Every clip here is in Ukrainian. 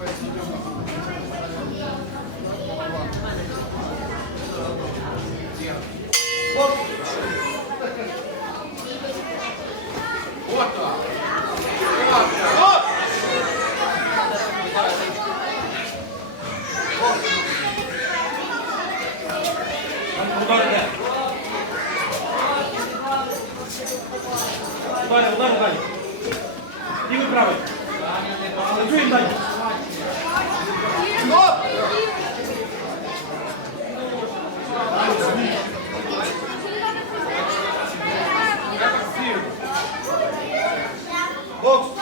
Удар йде. Удар, удар далі. Лівий правий. Працюємо. Бокс.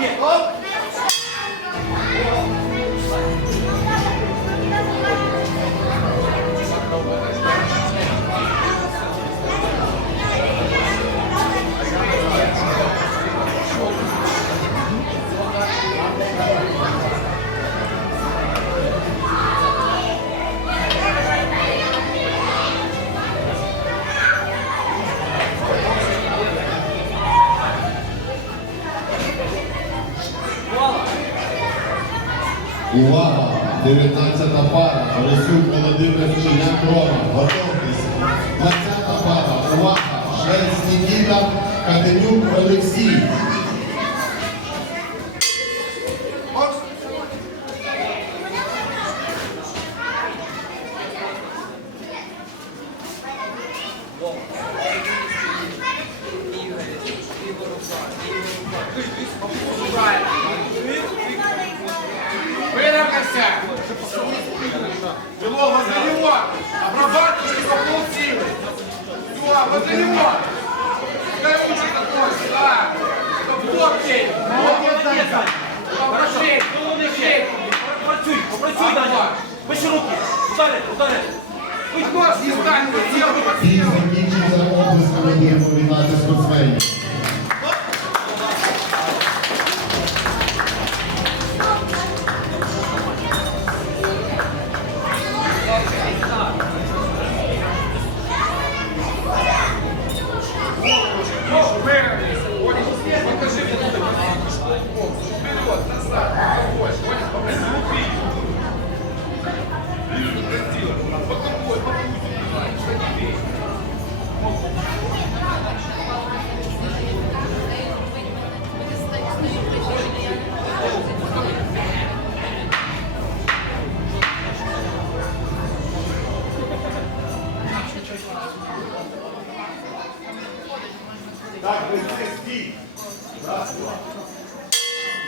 Выше руки. Увага! 19-та пара. Борисюк Володимир Чиняк Рома. Готовтесь. 20-та пара. Увага! Швець Нікіта. Каденюк Олексій. Бокс! Выровняйся! Белов, возле него! Обрабатывай, чтобы был силы! Все, возле него! Дай ручки такой, да! Это блок ей! Молодец, Дань. Попроси, попроси! Працюй, попрацюй, Даня. Вище руки. Ударить, ударить. Нож не стань, подсел, Бій подсел! закінчиться оплесками гімну вітати Вот такой, по пути, что не бей.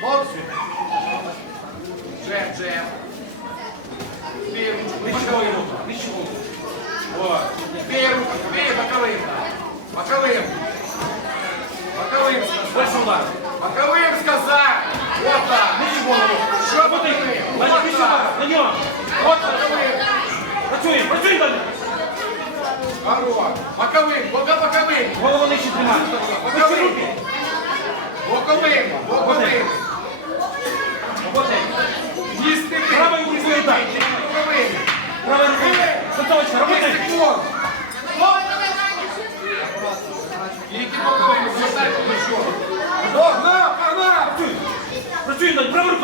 Бокс. Джем, джем. Бей Вот. Бей руку, бей боковым. Боковым. Боковым сказал. Дальше удар. Боковым сказал. Вот так. Вище голову. Що Работай. боковым? Даня, Вот вище так. удар. На нього. Вот боковым. Працюємо, працюємо, Даня. Хорош. Боковым, бока боковым. Голову нижче тримай. Вище руки. Боковым, боковым. Работай. Їсти ти. Правою рукою Їсти Точно, роботи! Працюй, правий